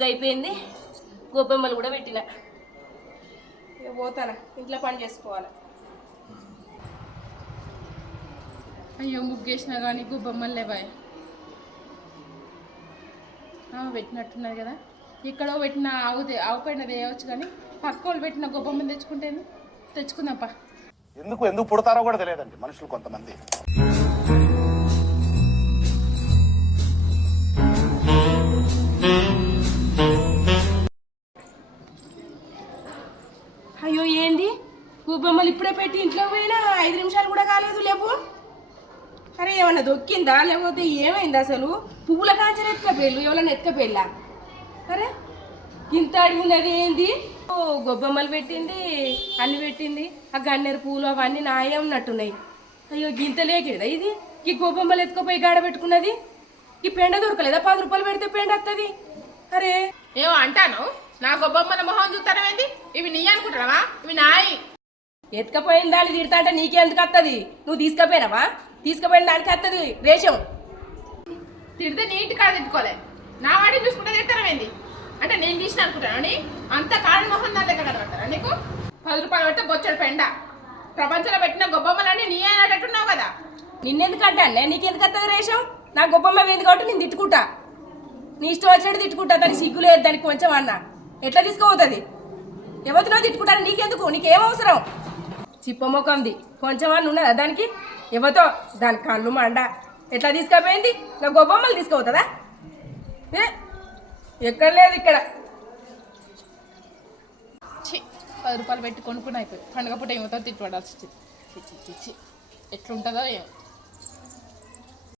ముగ్గు అయిపోయింది గోపెమ్మలు కూడా పెట్టిన. ఇక పోతానా? ఇంట్లో పని చేసుకోవాలి? అయ్యో ముగ్గేసినా కానీ గుబ్బమ్మలు లేవాయి. పెట్టినట్టున్నారు కదా. ఎక్కడో పెట్టిన ఆవు తే- ఆవు పైన వేయవచ్చు కానీ పక్క వాళ్ళు పెట్టిన గొప్పమ్మని తెచ్చుకుంటే తెచ్చుకుందాంపా ఎందుకు ఎందుకు పుడతారో కూడా తెలియదండి మనుషులు కొంతమంది. అయ్యో ఏంది? బొమ్మలు ఇప్పుడే పెట్టి ఇంట్లో పోయినా? ఐదు నిమిషాలు కూడా కాలేదు లేవు? అరే ఏమన్నా దొక్కిందా? లేకపోతే ఏమైంది అసలు? పువ్వుల కాంచిన ఎత్తుకపోయిల్లు ఎవరన్నా ఎత్తుకపోయిల్లా అరే ఇంత అడిగి ఉన్నది ఏంది? ఓ గొబ్బమ్మలు పెట్టింది అన్ని పెట్టింది. ఆ గన్నేరు పూలు అవన్నీ నాయే ఉన్నట్టున్నాయి. అయ్యో గింత లేకేదా ఇది? ఈ గొబ్బమ్మలు ఎత్తుకుపోయి గాడ పెట్టుకున్నది? ఈ పెండ దొరకలేదా? పది రూపాయలు పెడితే పెండ వస్తుంది అరే ఏమో అంటాను. నా గొబ్బమ్మల మొహం చూస్తానమేంది ఇవి నీ అనుకుంటావా ఇవి నాయి. ఎత్తుకపోయిన దాన్ని తిడతా అంటే నీకెందుకు వస్తుంది నువ్వు తీసుకుపోయినావా? తీసుకుపోయిన దానికి వస్తుంది రేషం. తిడితే నీటి కాడ తిట్టుకోలే. నా వాడిని చూసుకుంటే తిడతానమేంది అంటే నేను తీసిన అనుకుంటాను అని అంత కాడి మొహం నా దగ్గర కనబడతారా నీకు? పది రూపాయలు పెడితే బొచ్చడు పెండ. ప్రపంచంలో పెట్టిన గొబ్బమ్మలన్నీ నీ అనేటట్టున్నావు కదా. నిన్నెందుకంటే అన్నే నీకెందుకు వస్తుంది రేషం? నా గొప్పమ్మ ఏంది కాబట్టి నేను తిట్టుకుంటా. నీ ఇష్టం వచ్చినట్టు తిట్టుకుంటా. దానికి సిగ్గు లేదు దానికి కొంచెం అన్న. ఎట్లా తీసుకోవుతుంది ఎవరినో తిట్టుకుంటారు నీకెందుకు? నీకేం అవసరం? చిప్ప కొంచెం అన్న ఉన్నదా దానికి? ఎవతో దాని కళ్ళు మండ. ఎట్లా తీసుకుపోయింది? నా గొబ్బమ్మలు తీసుకోవుతుందా ఏ? ఎక్కడ లేదు ఇక్కడ. ఛీ పది రూపాయలు పెట్టి కొనుక్కుని అయిపోయి. పండుగ పూట ఏమవుతుందో తిట్టుపడాల్సి ఎట్లుంటుందో ఏమో.